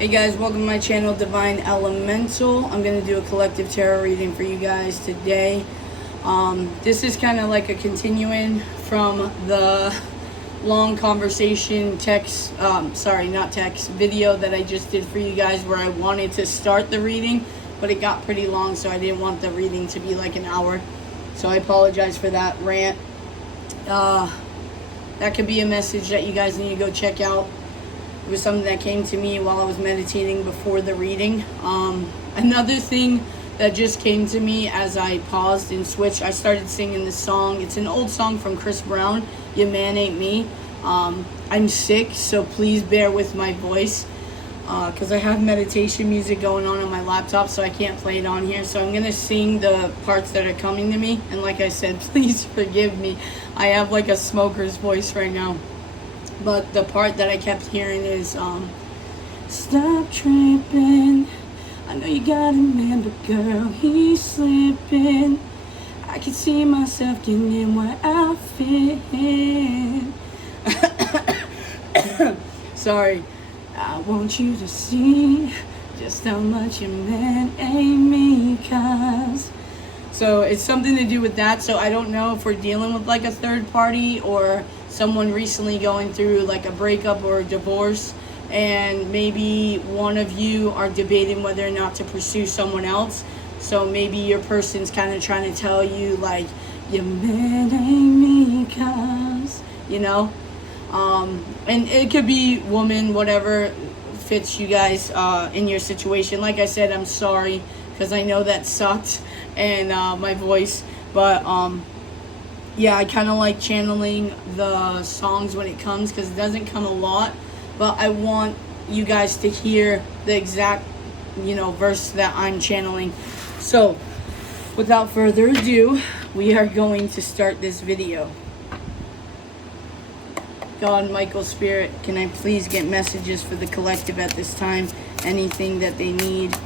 Hey guys, welcome to my channel, Divine Elemental. I'm going to do a collective tarot reading for you guys today. This is kind of like a continuing from the long conversation text, not text, video that I just did for you guys where I wanted to start the reading, but it got pretty long, so I didn't want the reading to be like an hour. So I apologize for that rant. That could be a message that you guys need to go check out. It was something that came to me while I was meditating before the reading. Another thing that just came to me as I paused and switched, I started singing this song. It's an old song from Chris Brown, "Your Man Ain't Me." I'm sick, so please bear with my voice because I have meditation music going on my laptop, so I can't play it on here. So I'm going to sing the parts that are coming to me. And like I said, please forgive me. I have like a smoker's voice right now. But the part that I kept hearing is, stop tripping. I know you got a man, but girl, he's slipping. I can see myself getting in where I fit in. Sorry. I want you to see just how much your man ain't me, cause. So it's something to do with that. So I don't know if we're dealing with like a third party or someone recently going through like a breakup or a divorce, and maybe one of you are debating whether or not to pursue someone else. So maybe your person's kind of trying to tell you like, your man ain't me, cause, you know. And it could be woman, whatever fits you guys in your situation. Like I said, I'm sorry because I know that sucked and my voice, but yeah, I kind of like channeling the songs when it comes because it doesn't come a lot, but I want you guys to hear the exact, verse that I'm channeling. So, without further ado, we are going to start this video. God, Michael, Spirit, can I please get messages for the collective at this time? Anything that they need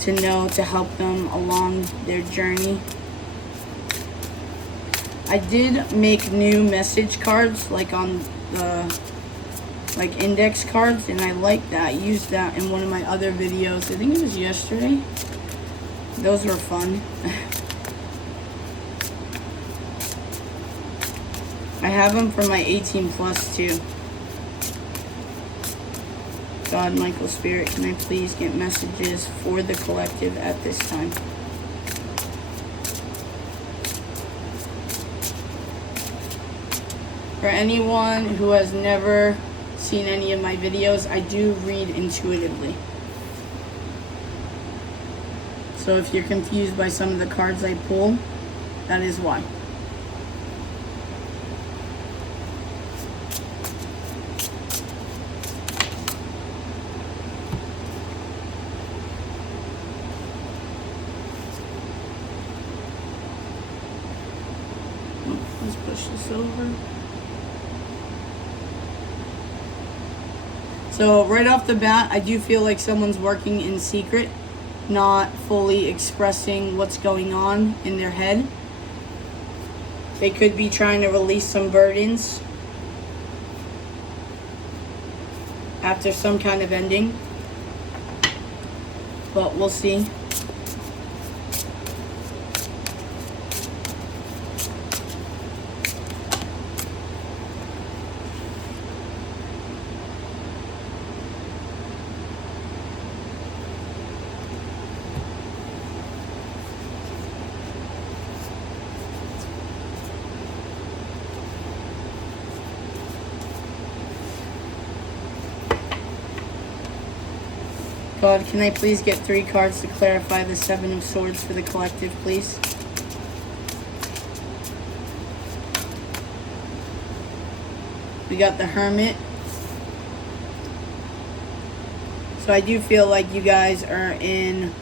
to know to help them along their journey. I did make new message cards, like on the index cards, and I like that. I used that in one of my other videos. I think it was yesterday. Those were fun. I have them for my 18 plus too. God, Michael, Spirit, can I please get messages for the collective at this time? For anyone who has never seen any of my videos, I do read intuitively. So if you're confused by some of the cards I pull, that is why. Let's push this over. So right off the bat, I do feel like someone's working in secret, not fully expressing what's going on in their head. They could be trying to release some burdens after some kind of ending, but we'll see. God, can I please get 3 cards to clarify the 7 of Swords for the collective, please? We got the Hermit. So I do feel like you guys are in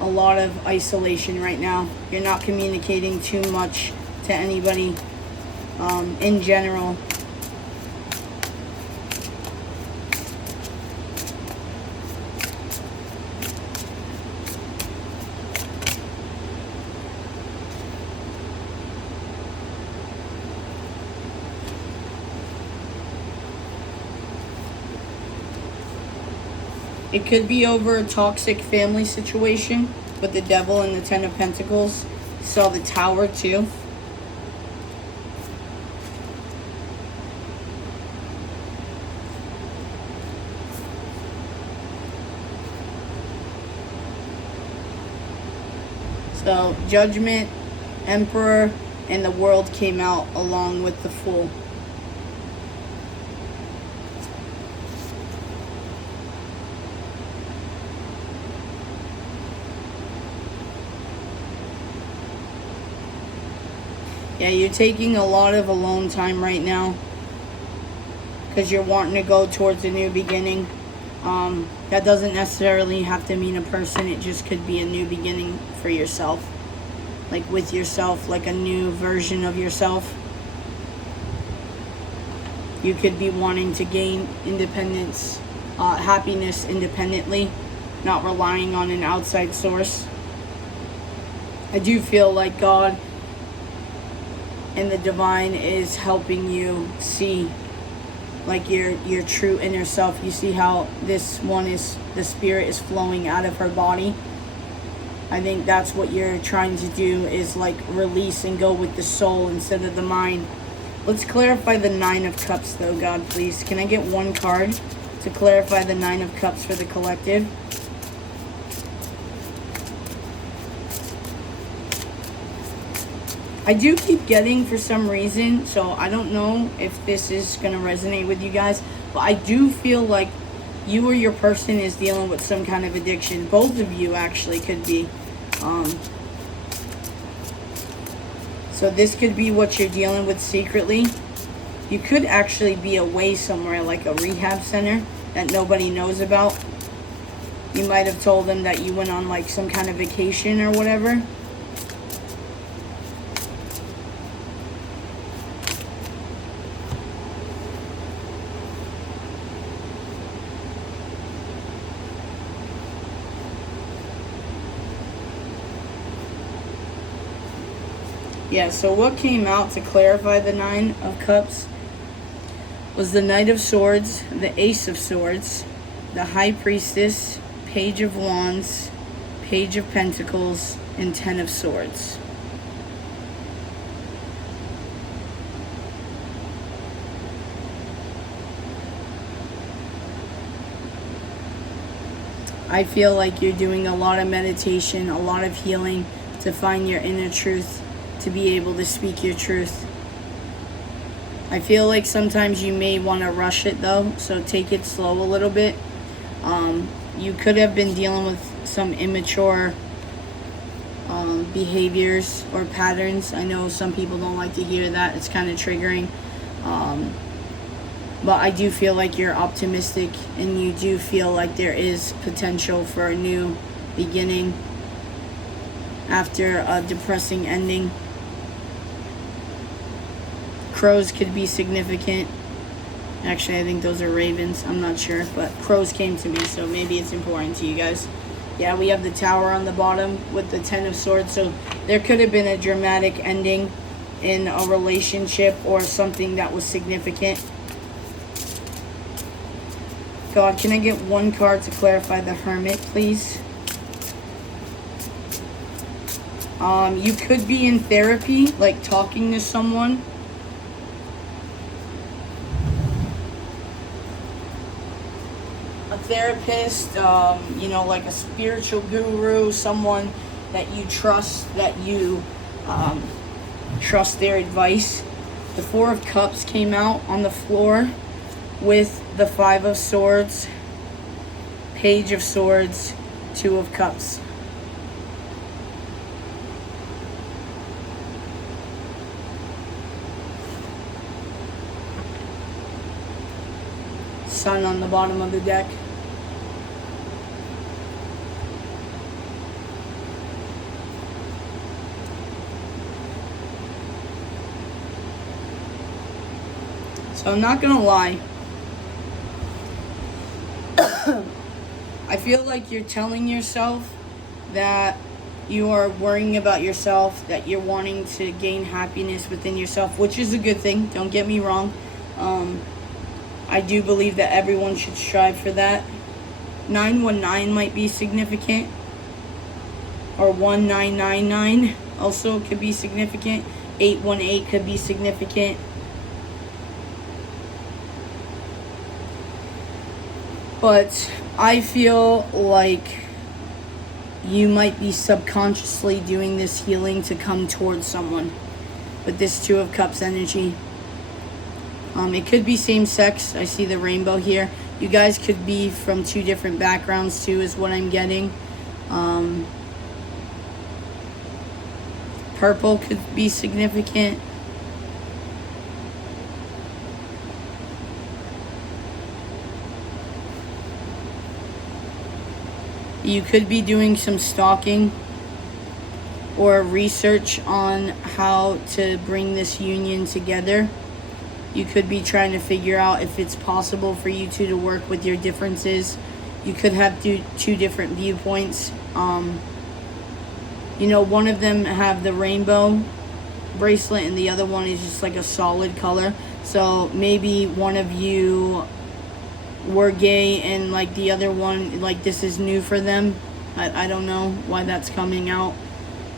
a lot of isolation right now. You're not communicating too much to anybody in general. It could be over a toxic family situation with the devil and the Ten of Pentacles. Saw the Tower too. So Judgment, Emperor, and the World came out along with the Fool. Yeah, you're taking a lot of alone time right now because you're wanting to go towards a new beginning. That doesn't necessarily have to mean a person. It just could be a new beginning for yourself. Like with yourself, like a new version of yourself. You could be wanting to gain independence, happiness independently, not relying on an outside source. I do feel like God and the divine is helping you see like your true inner self. You see how this one is, the spirit is flowing out of her body. I think that's what you're trying to do, is like release and go with the soul instead of the mind. Let's clarify the Nine of Cups though, God, please. Can I get one card to clarify the Nine of Cups for the collective? I do keep getting, for some reason, so I don't know if this is going to resonate with you guys, but I do feel like you or your person is dealing with some kind of addiction. Both of you actually could be. So this could be what you're dealing with secretly. You could actually be away somewhere, like a rehab center that nobody knows about. You might have told them that you went on like some kind of vacation or whatever. Yeah, so what came out to clarify the Nine of Cups was the Knight of Swords, the Ace of Swords, the High Priestess, Page of Wands, Page of Pentacles, and Ten of Swords. I feel like you're doing a lot of meditation, a lot of healing to find your inner truth, to be able to speak your truth. I feel like sometimes you may want to rush it though, so take it slow a little bit. You could have been dealing with some immature behaviors or patterns. I know some people don't like to hear that. It's kind of triggering. But I do feel like you're optimistic and you do feel like there is potential for a new beginning after a depressing ending. Crows could be significant. Actually, I think those are ravens. I'm not sure, but crows came to me, so maybe it's important to you guys. Yeah, we have the Tower on the bottom with the Ten of Swords, so there could have been a dramatic ending in a relationship or something that was significant. God, can I get one card to clarify the Hermit, please? You could be in therapy, like talking to someone. A therapist, you know, like a spiritual guru, someone that you trust, that you trust their advice. The Four of Cups came out on the floor with the Five of Swords, Page of Swords, Two of Cups. Sun on the bottom of the deck. So I'm not gonna lie. I feel like you're telling yourself that you are worrying about yourself, that you're wanting to gain happiness within yourself, which is a good thing, don't get me wrong. I do believe that everyone should strive for that. 919 might be significant, or 1999 also could be significant. 818 could be significant. But I feel like you might be subconsciously doing this healing to come towards someone with this Two of Cups energy. It could be same sex. I see the rainbow here. You guys could be from two different backgrounds too, is what I'm getting. Purple could be significant. You could be doing some stalking or research on how to bring this union together. You could be trying to figure out if it's possible for you two to work with your differences. You could have two different viewpoints. You know, one of them have the rainbow bracelet and the other one is just like a solid color. So maybe one of you were gay and like the other one, like this is new for them. I don't know why that's coming out.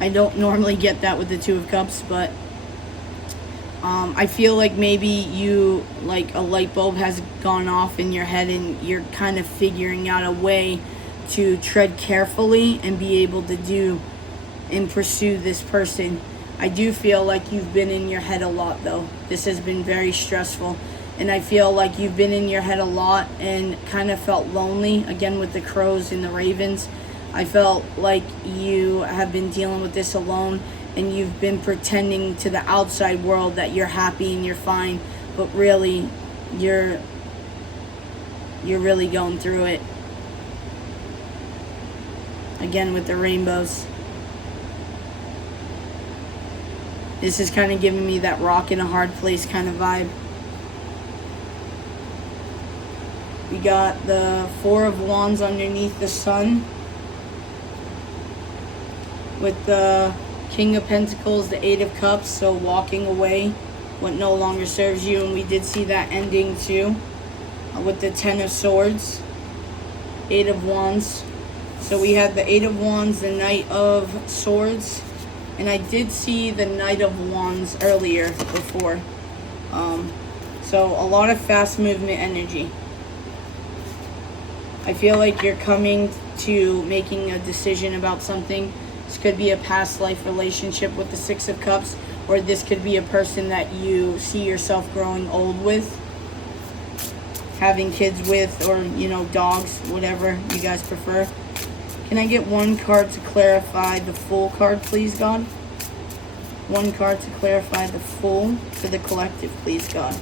I don't normally get that with the Two of Cups, but I feel like maybe you, like a light bulb has gone off in your head and you're kind of figuring out a way to tread carefully and be able to do and pursue this person. I do feel like you've been in your head a lot though. This has been very stressful. And I feel like you've been in your head a lot and kind of felt lonely. Again, with the crows and the ravens, I felt like you have been dealing with this alone and you've been pretending to the outside world that you're happy and you're fine, but really you're really going through it. Again, with the rainbows. This is kind of giving me that rock in a hard place kind of vibe. We got the Four of Wands underneath the sun. With the King of Pentacles, the Eight of Cups, so walking away what no longer serves you. And we did see that ending too. With the Ten of Swords, Eight of Wands. So we had the Eight of Wands, the Knight of Swords. And I did see the Knight of Wands earlier before. So a lot of fast movement energy. I feel like you're coming to making a decision about something. This could be a past life relationship with the Six of Cups, or this could be a person that you see yourself growing old with, having kids with, or, you know, dogs, whatever you guys prefer. Can I get one card to clarify the Fool card, please, God? One card to clarify the Fool for the collective, please, God.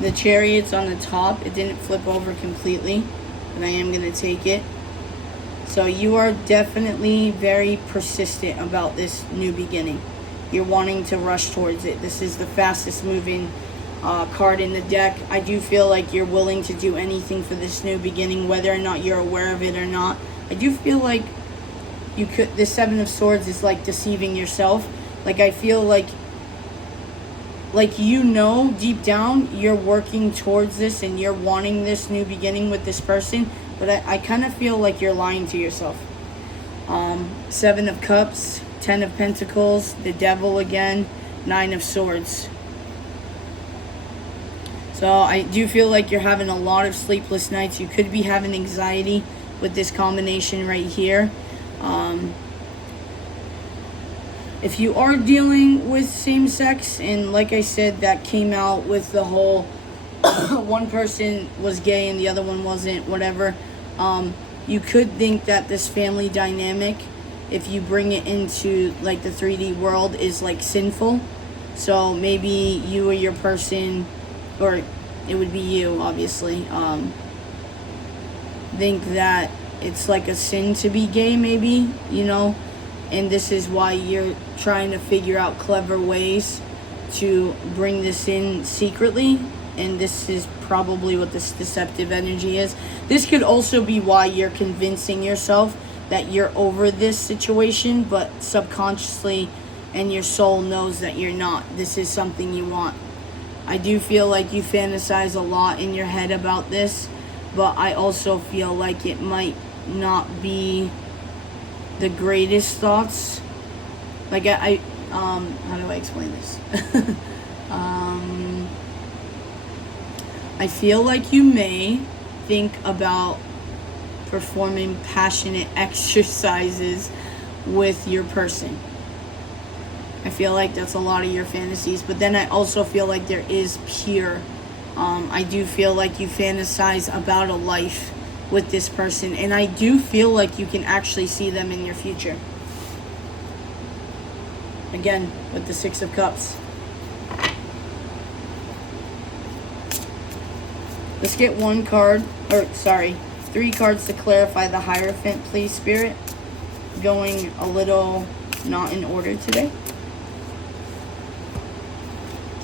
The Chariot's on the top. It didn't flip over completely, but I am going to take it. So you are definitely very persistent about this new beginning. You're wanting to rush towards it. This is the fastest moving card in the deck. I do feel like you're willing to do anything for this new beginning, whether or not you're aware of it or not. I do feel like you could. The Seven of Swords is like deceiving yourself. Like, I feel like you know deep down you're working towards this and you're wanting this new beginning with this person, but I kind of feel like you're lying to yourself. Seven of Cups, Ten of Pentacles, the Devil again, Nine of Swords. So I do feel like you're having a lot of sleepless nights. You could be having anxiety with this combination right here. If you are dealing with same sex, and like I said, that came out with the whole one person was gay and the other one wasn't, whatever, you could think that this family dynamic, if you bring it into like the 3D world, is like sinful. So maybe you or your person, or it would be you obviously, think that it's like a sin to be gay, maybe, you know. And this is why you're trying to figure out clever ways to bring this in secretly. And this is probably what this deceptive energy is. This could also be why you're convincing yourself that you're over this situation, but subconsciously and your soul knows that you're not. This is something you want. I do feel like you fantasize a lot in your head about this, but I also feel like it might not be the greatest thoughts. Like how do I explain this? I feel like you may think about performing passionate exercises with your person. I feel like that's a lot of your fantasies, but then I also feel like there is pure. I do feel like you fantasize about a life with this person, and I do feel like you can actually see them in your future. Again, with the Six of Cups. Let's get three cards to clarify the Hierophant, please, Spirit. Going a little not in order today.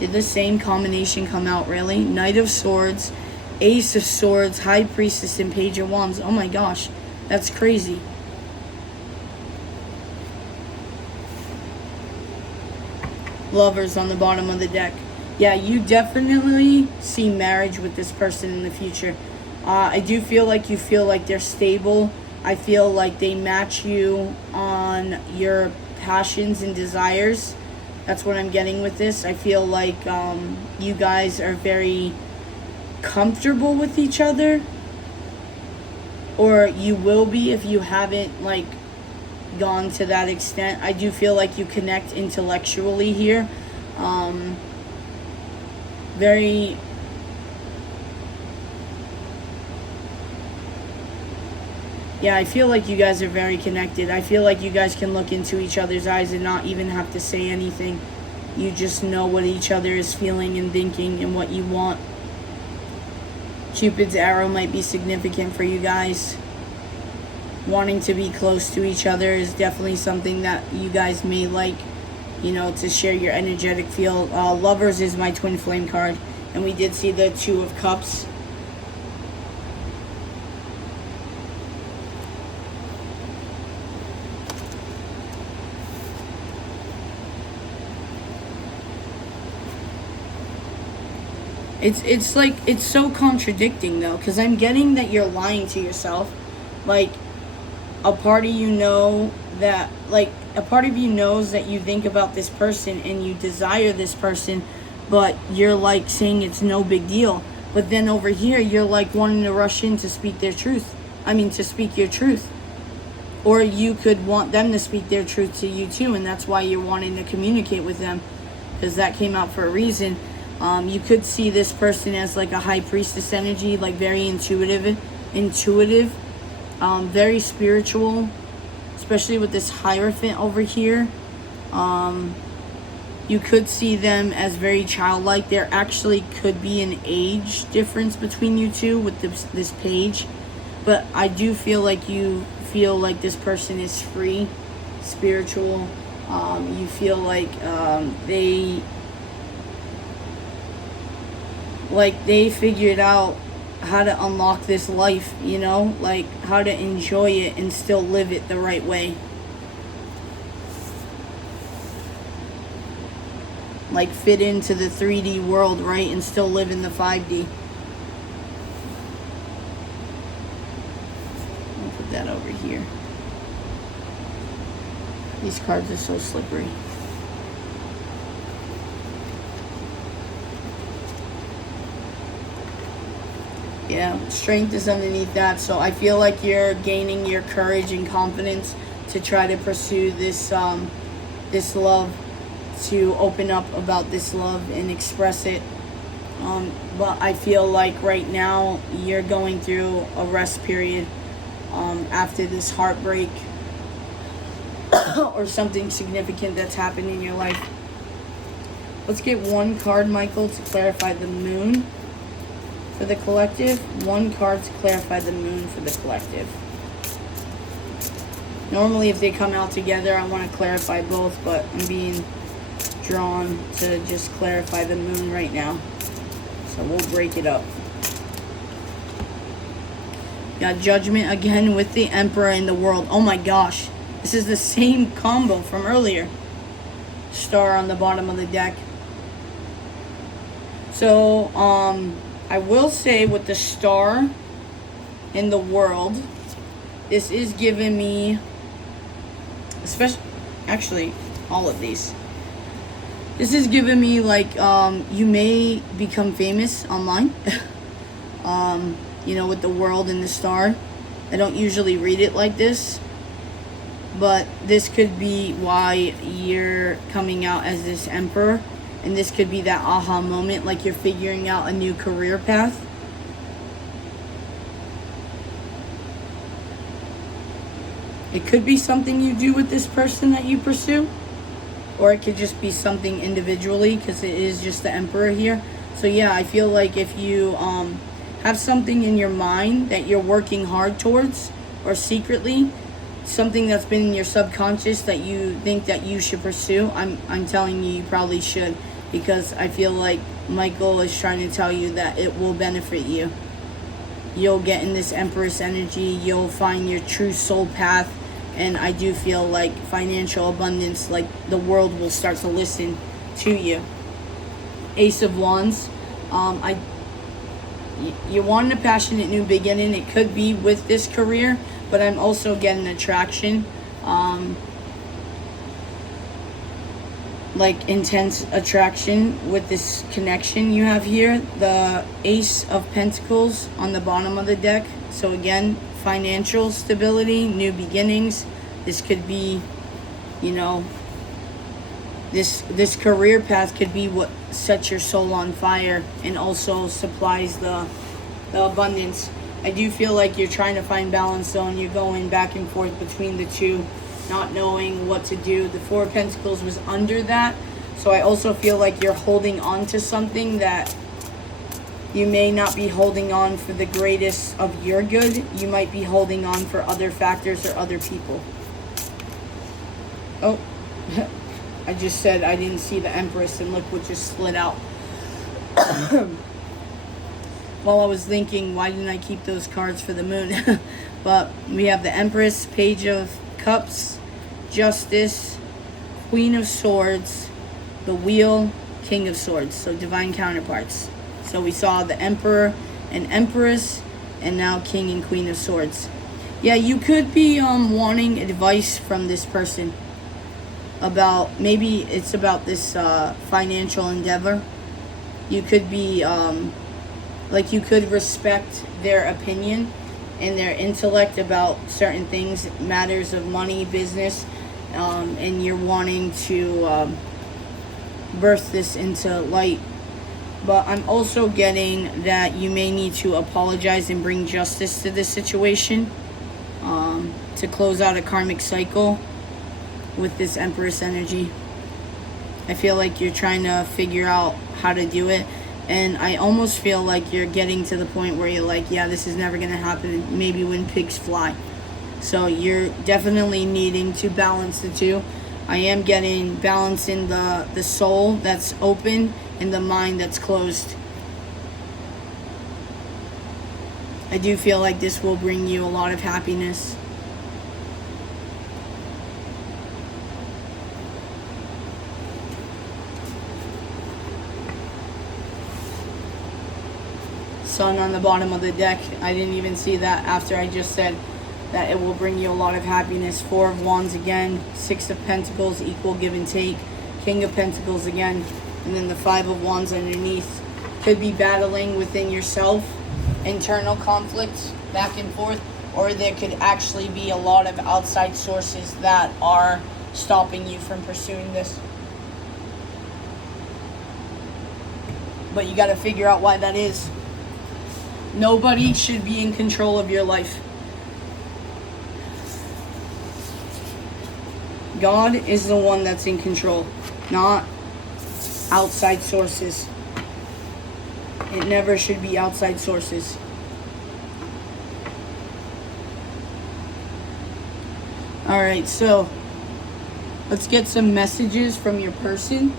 Did the same combination come out, really? Knight of Swords, Ace of Swords, High Priestess, and Page of Wands. Oh my gosh, that's crazy. Lovers on the bottom of the deck. Yeah, you definitely see marriage with this person in the future. I do feel like they're stable. I feel like they match you on your passions and desires. That's what I'm getting with this. I feel like you guys are very comfortable with each other. Or you will be if you haven't, like, gone to that extent. I do feel like you connect intellectually here. Yeah, I feel like you guys are very connected. I feel like you guys can look into each other's eyes and not even have to say anything. You just know what each other is feeling and thinking and what you want. Cupid's arrow might be significant for you guys. Wanting to be close to each other is definitely something that you guys may like, you know, to share your energetic field. Lovers is my twin flame card, and we did see the Two of Cups. It's like, it's so contradicting though, because I'm getting that you're lying to yourself. Like, a part of you knows that you think about this person and you desire this person, but you're like saying it's no big deal. But then over here, you're like wanting to rush in to speak their truth. To speak your truth. Or you could want them to speak their truth to you too, and that's why you're wanting to communicate with them, because that came out for a reason. You could see this person as like a High Priestess energy, like very intuitive, very spiritual, especially with this Hierophant over here. You could see them as very childlike. There actually could be an age difference between you two with this page, but I do feel like you feel like this person is free, spiritual. You feel like they figured out how to unlock this life, you know, like how to enjoy it and still live it the right way. Like fit into the 3D world, right, and still live in the 5D. I'll put that over here. These cards are so slippery. Yeah, strength is underneath that. So I feel like you're gaining your courage and confidence to try to pursue this this love, to open up about this love and express it. But I feel like right now you're going through a rest period after this heartbreak or something significant that's happened in your life. Let's get one card, Michael, to clarify the moon for the collective. One card to clarify the moon for the collective. Normally if they come out together, I want to clarify both, but I'm being drawn to just clarify the moon right now. So we'll break it up. Got Judgment again with the Emperor in the World. Oh my gosh. This is the same combo from earlier. star on the bottom of the deck. So, I will say with the star in the world, this is giving me, especially, actually, all of these. This is giving me like, you may become famous online, you know, with the world and the star. I don't usually read it like this, but this could be why you're coming out as this emperor, and this could be that aha moment, like you're figuring out a new career path. It could be something you do with this person that you pursue, or it could just be something individually, because it is just the emperor here. So yeah, I feel like if you have something in your mind that you're working hard towards, or secretly, something that's been in your subconscious that you think that you should pursue, I'm telling you, you probably should, because I feel like Michael is trying to tell you that it will benefit you. You'll get in this Empress energy, you'll find your true soul path, and I do feel like financial abundance, like the world will start to listen to you. Ace of Wands, you want a passionate new beginning. It could be with this career, but I'm also getting attraction, like intense attraction with this connection you have here. The Ace of Pentacles on the bottom of the deck. So again, financial stability, new beginnings. This could be, you know, this career path could be what sets your soul on fire and also supplies the abundance. I do feel like you're trying to find balance though, and you're going back and forth between the two, not knowing what to do. The Four of Pentacles was under that. So I also feel like you're holding on to something that you may not be holding on for the greatest of your good. You might be holding on for other factors or other people. Oh, I just said I didn't see the Empress, and look what just slid out. While I was thinking, why didn't I keep those cards for the moon? But we have the Empress, Page of Cups, Justice, Queen of Swords, the Wheel, King of Swords. So divine counterparts. So we saw the Emperor and Empress, and now King and Queen of Swords. Yeah, you could be wanting advice from this person about, maybe it's about this financial endeavor. You could be like, you could respect their opinion and their intellect about certain things, matters of money, business, and you're wanting to birth this into light. But I'm also getting that you may need to apologize and bring justice to this situation, to close out a karmic cycle with this Empress energy. I feel like you're trying to figure out how to do it, and I almost feel like you're getting to the point where you're like, yeah, this is never going to happen, maybe when pigs fly. So you're definitely needing to balance the two. I am getting balance in the soul that's open and the mind that's closed. I do feel like this will bring you a lot of happiness. Sun on the bottom of the deck. I didn't even see that after I just said that it will bring you a lot of happiness. Four of Wands again. Six of Pentacles, equal give and take. King of Pentacles again. And then the Five of Wands underneath. Could be battling within yourself. Internal conflicts back and forth. Or there could actually be a lot of outside sources that are stopping you from pursuing this. But you got to figure out why that is. Nobody should be in control of your life. God is the one that's in control, not outside sources. It never should be outside sources. Alright, so let's get some messages from your person.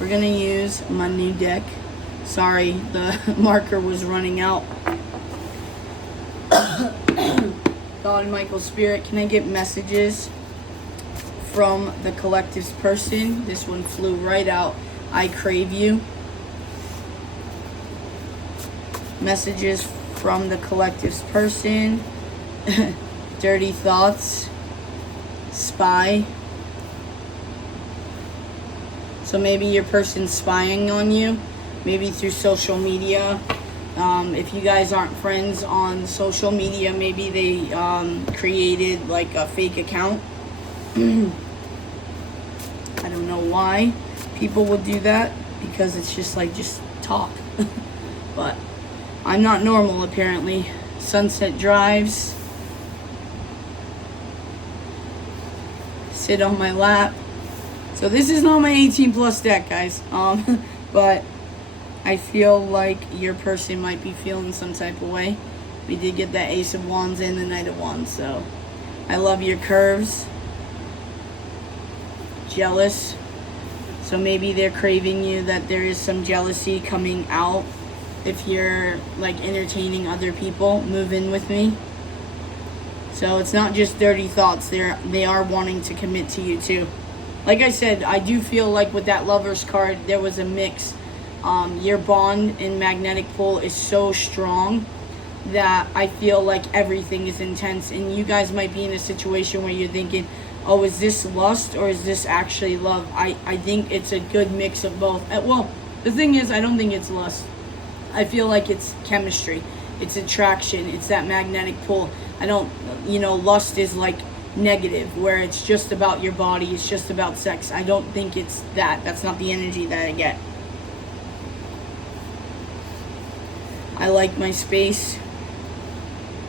We're going to use my new deck. Sorry, the marker was running out. God and Michael Spirit, can I get messages from the collective's person. This one flew right out. I crave you. Messages from the collective's person. Dirty thoughts. Spy. So maybe your person's spying on you, maybe through social media. If you guys aren't friends on social media, maybe they created like a fake account. I don't know why people would do that, because it's just like, just talk. But I'm not normal apparently. Sunset drives. Sit on my lap. So this is not my 18 plus deck, guys. But I feel like your person might be feeling some type of way. We did get that Ace of Wands and the Knight of Wands, so I love your curves. Jealous. So maybe they're craving you, that there is some jealousy coming out. If you're like entertaining other people, move in with me. So it's not just dirty thoughts. They are wanting to commit to you too. Like I said, I do feel like with that Lovers card, there was a mix. Your bond and magnetic pull is so strong that I feel like everything is intense. And you guys might be in a situation where you're thinking, oh, is this lust or is this actually love? I think it's a good mix of both. Well, the thing is, I don't think it's lust. I feel like it's chemistry. It's attraction. It's that magnetic pull. I don't, lust is like negative, where it's just about your body, it's just about sex. I don't think it's that. That's not the energy that I get. I like my space.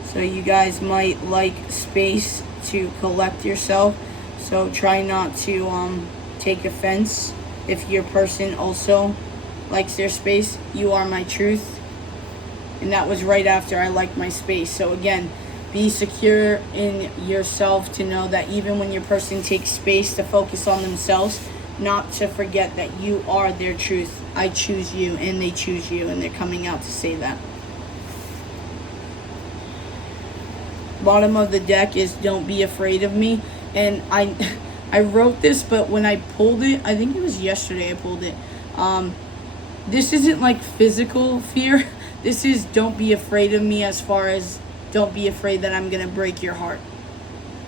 So you guys might like space to collect yourself. So try not to take offense if your person also likes their space. You are my truth. And that was right after I like my space. So again, be secure in yourself to know that even when your person takes space to focus on themselves, not to forget that you are their truth. I choose you and they choose you, and they're coming out to say that. Bottom of the deck is don't be afraid of me. And I wrote this, but when I pulled it, I think it was yesterday I pulled it. This isn't like physical fear. This is don't be afraid of me, as far as don't be afraid that I'm going to break your heart.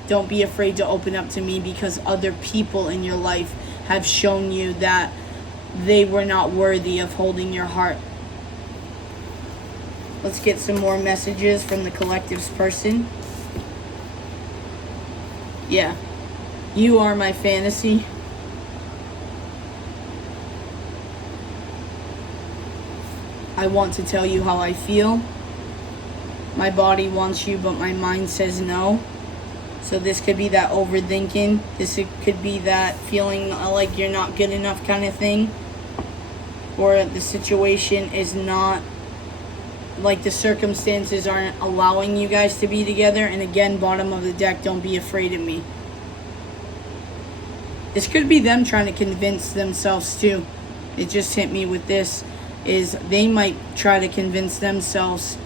Don't be afraid to open up to me, because other people in your life have shown you that they were not worthy of holding your heart. Let's get some more messages from the collective's person. Yeah. You are my fantasy. I want to tell you how I feel. My body wants you, but my mind says no. So this could be that overthinking. This could be that feeling like you're not good enough kind of thing. Or the situation is not, like the circumstances aren't allowing you guys to be together. And again, bottom of the deck, don't be afraid of me. This could be them trying to convince themselves too. It just hit me with this, is they might try to convince themselves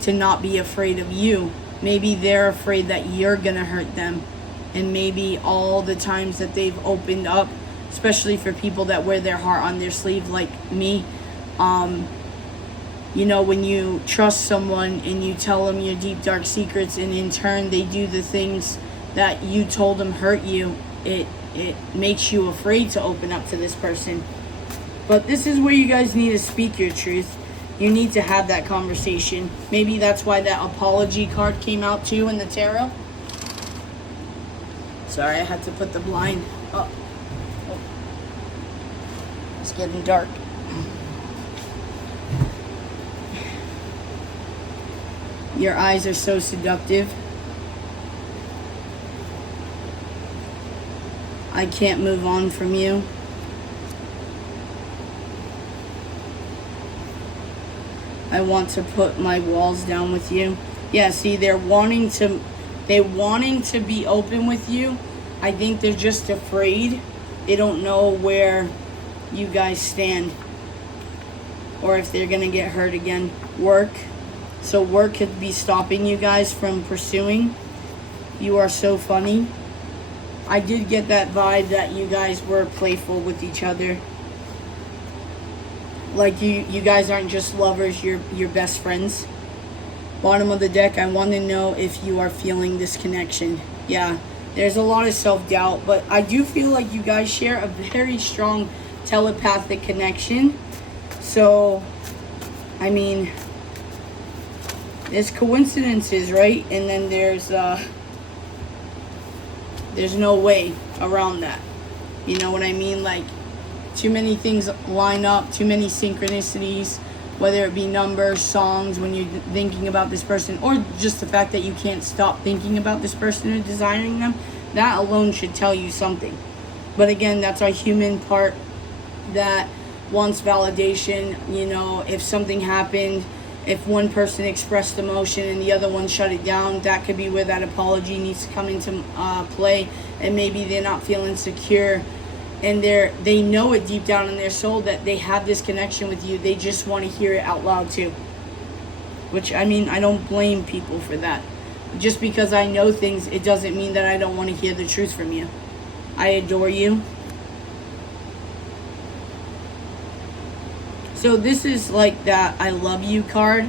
to not be afraid of you. Maybe they're afraid that you're gonna hurt them. And maybe all the times that they've opened up, especially for people that wear their heart on their sleeve like me, when you trust someone and you tell them your deep dark secrets, and in turn they do the things that you told them hurt you, it makes you afraid to open up to this person. But this is where you guys need to speak your truth. You need to have that conversation. Maybe that's why that apology card came out too in the tarot. Sorry, I had to put the blind up. Oh. It's getting dark. Your eyes are so seductive. I can't move on from you. I want to put my walls down with you. Yeah, see, they're wanting to be open with you. I think they're just afraid. They don't know where you guys stand, or if they're gonna get hurt again. Work. So work could be stopping you guys from pursuing. You are so funny. I did get that vibe that you guys were playful with each other. Like you guys aren't just lovers, you're best friends. Bottom of the deck, I want to know if you are feeling this connection. Yeah, there's a lot of self-doubt, but I do feel like you guys share a very strong telepathic connection. So, I mean, there's coincidences, right? And then there's no way around that. You know what I mean? Like, too many things line up, too many synchronicities, whether it be numbers, songs, when you're thinking about this person, or just the fact that you can't stop thinking about this person or desiring them. That alone should tell you something. But again, that's our human part that wants validation. You know, if something happened, if one person expressed emotion and the other one shut it down, that could be where that apology needs to come into play. And maybe they're not feeling secure, and they know it deep down in their soul that they have this connection with you. They just want to hear it out loud too. Which, I mean, I don't blame people for that. Just because I know things, it doesn't mean that I don't want to hear the truth from you. I adore you. So this is like that I love you card,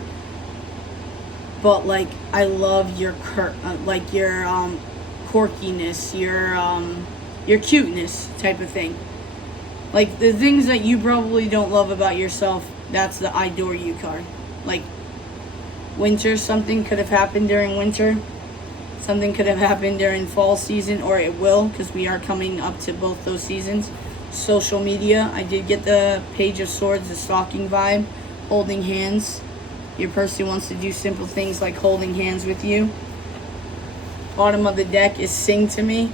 but like I love your quirkiness, your cuteness type of thing. Like the things that you probably don't love about yourself, that's the I adore you card. Like winter, something could have happened during winter. Something could have happened during fall season, or it will, because we are coming up to both those seasons. Social media, I did get the Page of Swords, the stalking vibe, holding hands. Your person wants to do simple things like holding hands with you. Bottom of the deck is sing to me.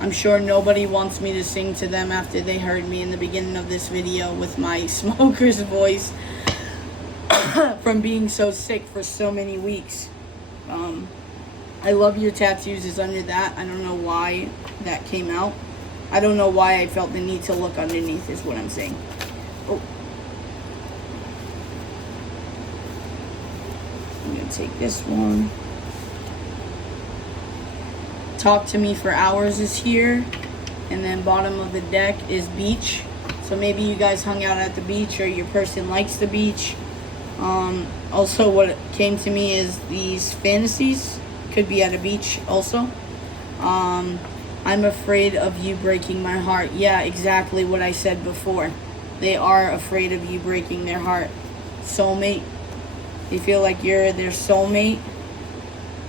I'm sure nobody wants me to sing to them after they heard me in the beginning of this video with my smoker's voice from being so sick for so many weeks. I love your tattoos is under that. I don't know why that came out. I don't know why I felt the need to look underneath is what I'm saying. Oh. I'm going to take this one. Talk to me for hours is here. And then bottom of the deck is beach. So maybe you guys hung out at the beach, or your person likes the beach. Also, what came to me is these fantasies. Could be at a beach also. I'm afraid of you breaking my heart. Yeah, exactly what I said before. They are afraid of you breaking their heart. Soulmate. They feel like you're their soulmate.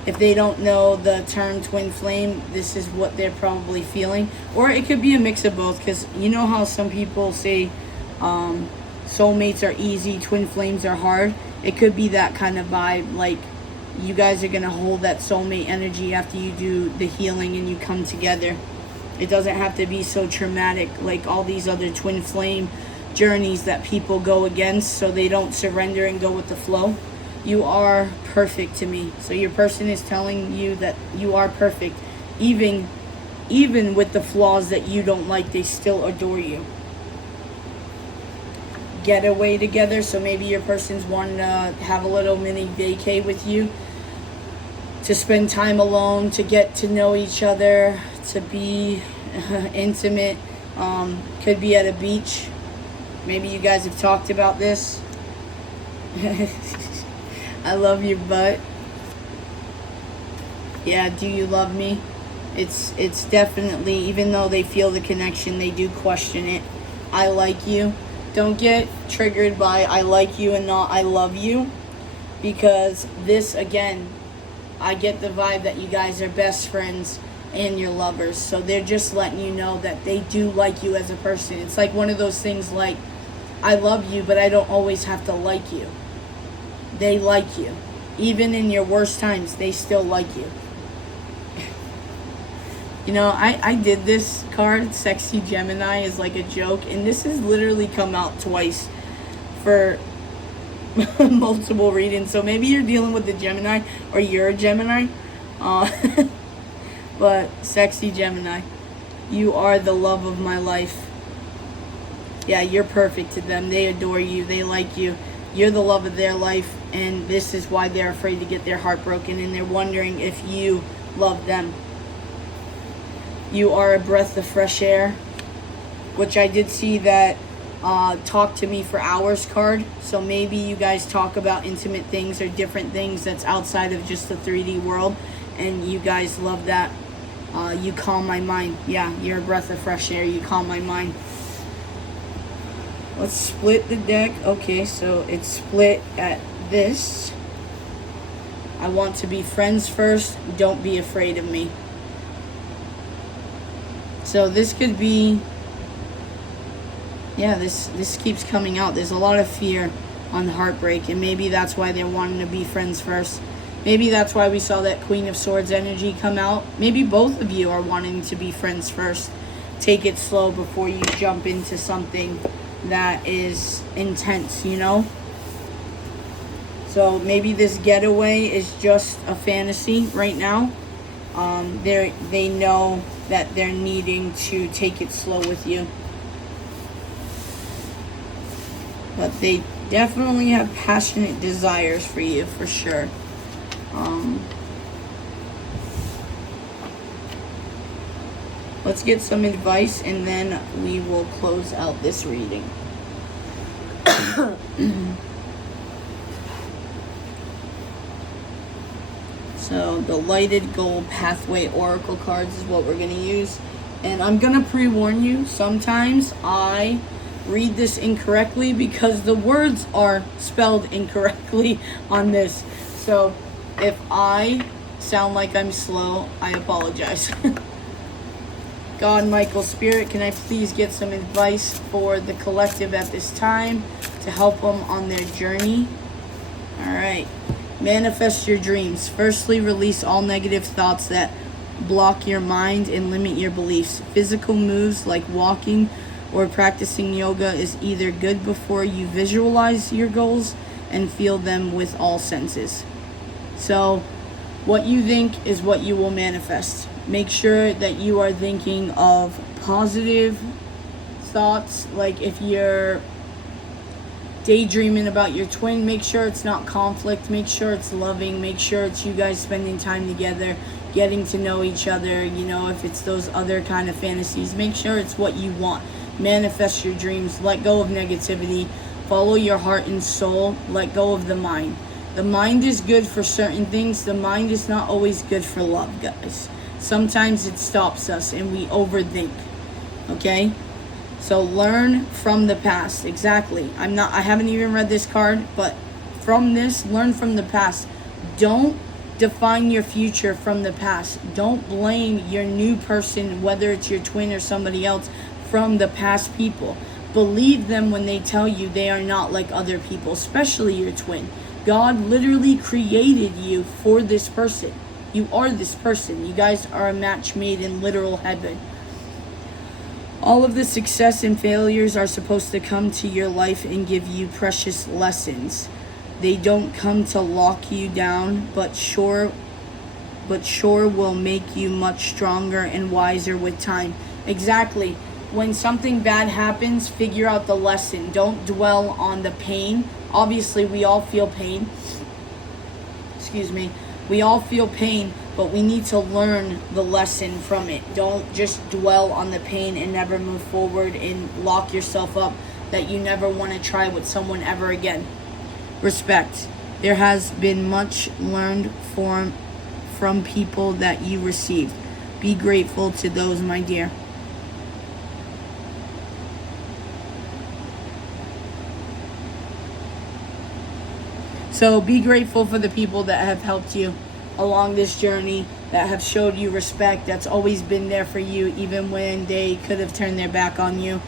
If they don't know the term twin flame, this is what they're probably feeling. Or it could be a mix of both, because you know how some people say soulmates are easy, twin flames are hard. It could be that kind of vibe, like you guys are going to hold that soulmate energy after you do the healing and you come together. It doesn't have to be so traumatic like all these other twin flame journeys that people go against, so they don't surrender and go with the flow. You are perfect to me. So your person is telling you that you are perfect. Even with the flaws that you don't like, they still adore you. Getaway together, so maybe your person's wanting to have a little mini vacay with you, to spend time alone, to get to know each other, to be intimate. Could be at a beach. Maybe you guys have talked about this. I love your butt. Yeah, do you love me? It's definitely, even though they feel the connection, they do question it. I like you. Don't get triggered by I like you and not I love you, because this, again, I get the vibe that you guys are best friends and you're lovers. So they're just letting you know that they do like you as a person. It's like one of those things like, I love you, but I don't always have to like you. They like you. Even in your worst times, they still like you. You know, I did this card, Sexy Gemini, as like a joke, and this has literally come out twice for multiple readings. So maybe you're dealing with the Gemini, or you're a Gemini. But Sexy Gemini, you are the love of my life. Yeah, you're perfect to them. They adore you. They like you. You're the love of their life, and this is why they're afraid to get their heart broken, and they're wondering if you love them. You are a breath of fresh air, which I did see that talk to me for hours card. So maybe you guys talk about intimate things or different things that's outside of just the 3D world, and you guys love that. You calm my mind. Yeah, you're a breath of fresh air. You calm my mind. Let's split the deck. Okay, so it's split at this. I want to be friends first. Don't be afraid of me. So this could be, yeah, this keeps coming out. There's a lot of fear on heartbreak, and maybe that's why they're wanting to be friends first. Maybe that's why we saw that Queen of Swords energy come out. Maybe both of you are wanting to be friends first. Take it slow before you jump into something that is intense, you know? So maybe this getaway is just a fantasy right now. They know that they're needing to take it slow with you. But they definitely have passionate desires for you, for sure. Let's get some advice, and then we will close out this reading. So the lighted gold pathway oracle cards is what we're going to use. And I'm going to pre-warn you, sometimes I read this incorrectly because the words are spelled incorrectly on this. So if I sound like I'm slow, I apologize. God, Michael, Spirit, can I please get some advice for the collective at this time to help them on their journey? All right. Manifest your dreams. Firstly, release all negative thoughts that block your mind and limit your beliefs. Physical moves like walking or practicing yoga is either good before you visualize your goals and feel them with all senses. So, what you think is what you will manifest. Make sure that you are thinking of positive thoughts. Like if you're daydreaming about your twin, make sure it's not conflict. Make sure it's loving. Make sure it's you guys spending time together, getting to know each other. You know, if it's those other kind of fantasies, make sure it's what you want. Manifest your dreams. Let go of negativity. Follow your heart and soul. Let go of the mind. The mind is good for certain things. The mind is not always good for love, guys. Sometimes it stops us and we overthink. Okay? So learn from the past. Exactly. I haven't even read this card, but from this, learn from the past. Don't define your future from the past. Don't blame your new person, whether it's your twin or somebody else, from the past people. Believe them when they tell you they are not like other people, especially your twin. God literally created you for this person. You are this person. You guys are a match made in literal heaven. All of the success and failures are supposed to come to your life and give you precious lessons. They don't come to lock you down, but sure will make you much stronger and wiser with time. Exactly. When something bad happens, figure out the lesson. Don't dwell on the pain. Obviously, we all feel pain. Excuse me. We all feel pain, but we need to learn the lesson from it. Don't just dwell on the pain and never move forward and lock yourself up that you never want to try with someone ever again. Respect. There has been much learned from people that you received. Be grateful to those, my dear. So be grateful for the people that have helped you along this journey, that have showed you respect, that's always been there for you, even when they could have turned their back on you.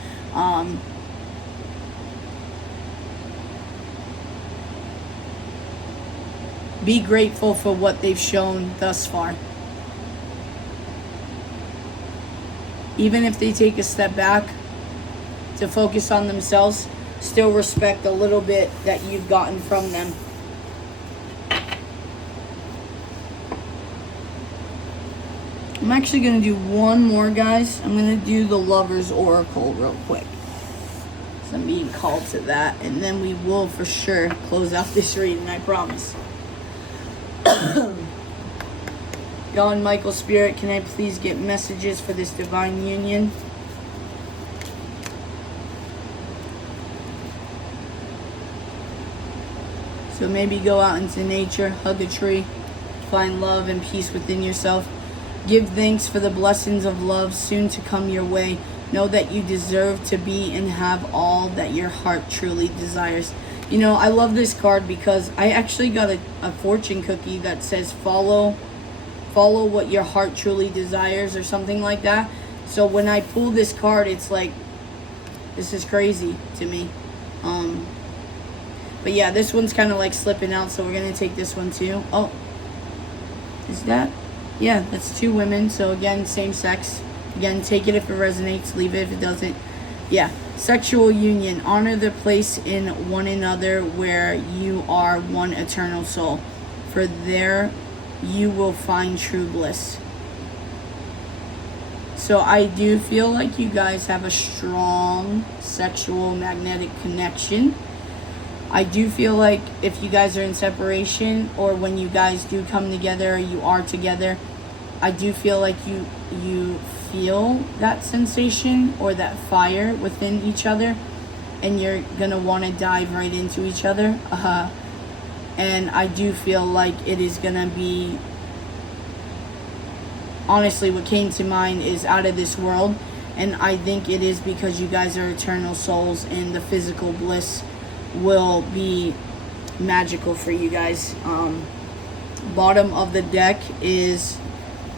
Be grateful for what they've shown thus far. Even if they take a step back to focus on themselves, still respect a little bit that you've gotten from them. I'm actually going to do one more, guys. I'm going to do the Lover's Oracle real quick. So I'm being called to that. And then we will for sure close out this reading, I promise. God, Michael Spirit, can I please get messages for this divine union? So maybe go out into nature, hug a tree, find love and peace within yourself. Give thanks for the blessings of love soon to come your way. Know that you deserve to be and have all that your heart truly desires. You know, I love this card because I actually got a fortune cookie that says follow what your heart truly desires or something like that. So when I pull this card, it's like, this is crazy to me. But yeah, this one's kind of like slipping out, so we're going to take this one too. Oh, is that? Yeah, that's 2 women. So again, same sex. Again, take it if it resonates, leave it if it doesn't. Yeah, sexual union. Honor the place in one another where you are one eternal soul. For there you will find true bliss. So I do feel like you guys have a strong sexual magnetic connection. I do feel like if you guys are in separation, or when you guys do come together, or you are together, I do feel like you feel that sensation or that fire within each other, and you're gonna want to dive right into each other. And I do feel like it is gonna be, honestly, what came to mind is out of this world. And I think it is because you guys are eternal souls, and the physical bliss will be magical for you guys. Bottom of the deck is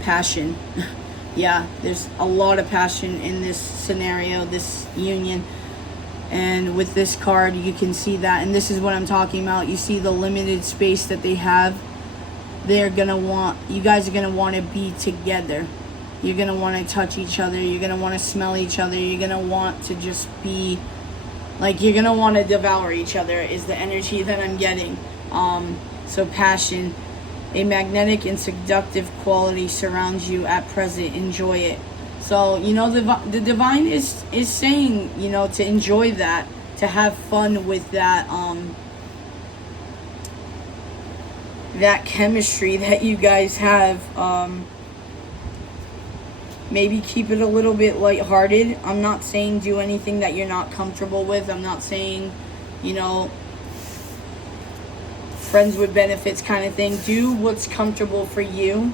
passion. Yeah, there's a lot of passion in this scenario, this union. And with this card, you can see that. And this is what I'm talking about. You see the limited space that they have. You guys are gonna want to be together. You're gonna want to touch each other. You're gonna want to smell each other. You're gonna want to just be like, you're gonna want to devour each other is the energy that I'm getting. So passion, a magnetic and seductive quality surrounds you at present. Enjoy it. So, you know, the divine is saying, you know, to enjoy that, to have fun with that, that chemistry that you guys have. Maybe keep it a little bit lighthearted. I'm not saying do anything that you're not comfortable with. I'm not saying, you know, friends with benefits kind of thing. Do what's comfortable for you.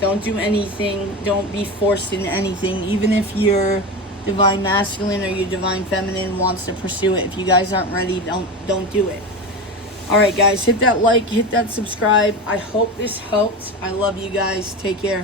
Don't do anything. Don't be forced into anything. Even if your divine masculine or your divine feminine wants to pursue it, if you guys aren't ready, don't do it. Alright guys, hit that like, hit that subscribe. I hope this helped. I love you guys. Take care.